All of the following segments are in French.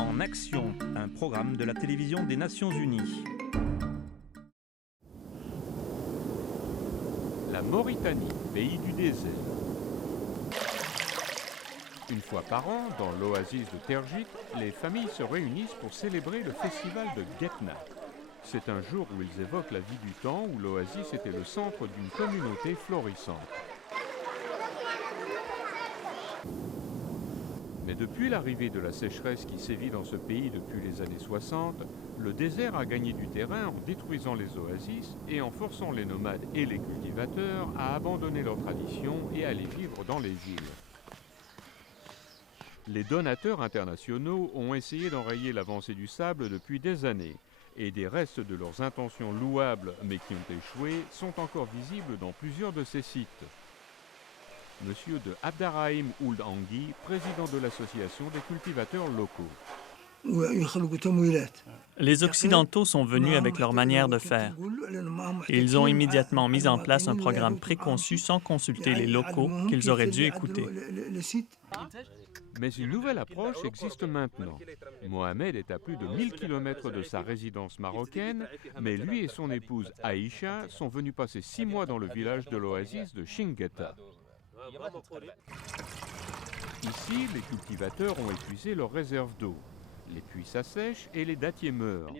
en action, un programme de la télévision des Nations Unies. La Mauritanie, pays du désert. Une fois par an, dans l'oasis de Tergit, les familles se réunissent pour célébrer le festival de Guetna. C'est un jour où ils évoquent la vie du temps où l'oasis était le centre d'une communauté florissante. Mais depuis l'arrivée de la sécheresse qui sévit dans ce pays depuis les années 60, le désert a gagné du terrain en détruisant les oasis et en forçant les nomades et les cultivateurs à abandonner leurs traditions et à aller vivre dans les villes. Les donateurs internationaux ont essayé d'enrayer l'avancée du sable depuis des années, et des restes de leurs intentions louables mais qui ont échoué sont encore visibles dans plusieurs de ces sites. Monsieur de Abderrahim Ould Angui, président de l'association des cultivateurs locaux. Les Occidentaux sont venus avec leur manière de faire. Et ils ont immédiatement mis en place un programme préconçu sans consulter les locaux qu'ils auraient dû écouter. Mais une nouvelle approche existe maintenant. Mohamed est à plus de 1000 km de sa résidence marocaine, mais lui et son épouse Aïcha sont venus passer 6 mois dans le village de l'oasis de Shinguetta. Ici, les cultivateurs ont épuisé leurs réserves d'eau. Les puits s'assèchent et les dattiers meurent.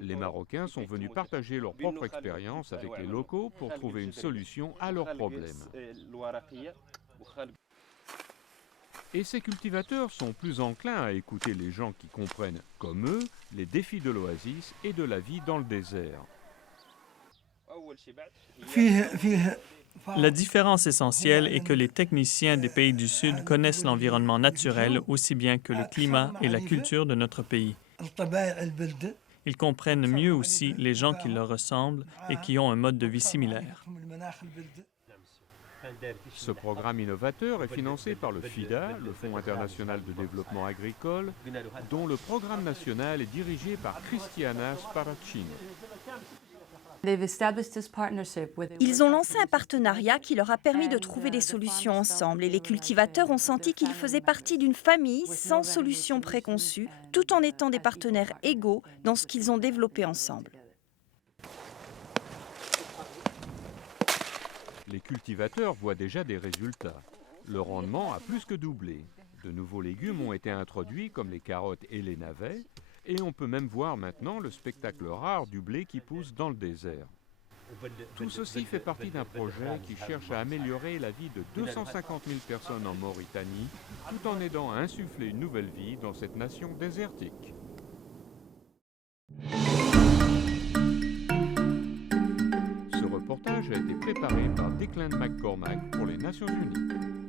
Les Marocains sont venus partager leur propre expérience avec les locaux pour trouver une solution à leurs problèmes. Et ces cultivateurs sont plus enclins à écouter les gens qui comprennent, comme eux, les défis de l'oasis et de la vie dans le désert. La différence essentielle est que les techniciens des pays du Sud connaissent l'environnement naturel aussi bien que le climat et la culture de notre pays. Ils comprennent mieux aussi les gens qui leur ressemblent et qui ont un mode de vie similaire. Ce programme innovateur est financé par le FIDA, le Fonds international de développement agricole, dont le programme national est dirigé par Christiana Sparacino. Ils ont lancé un partenariat qui leur a permis de trouver des solutions ensemble et les cultivateurs ont senti qu'ils faisaient partie d'une famille sans solution préconçue, tout en étant des partenaires égaux dans ce qu'ils ont développé ensemble. Les cultivateurs voient déjà des résultats. Le rendement a plus que doublé. De nouveaux légumes ont été introduits comme les carottes et les navets, et on peut même voir maintenant le spectacle rare du blé qui pousse dans le désert. Tout ceci fait partie d'un projet qui cherche à améliorer la vie de 250 000 personnes en Mauritanie, tout en aidant à insuffler une nouvelle vie dans cette nation désertique. Ce reportage a été préparé par Declan McCormack pour les Nations Unies.